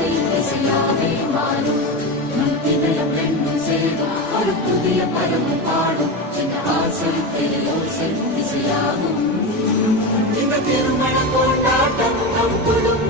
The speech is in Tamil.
இசையாவே மாறும் நம் இதயம் ரெண்டும் சேரும் ஒரு புதிய பரவு பாடும் இந்த ஆசை பெரியோசை இசையாகும் இந்த திருமண கொண்டாட்டம் நம் குடும்பம்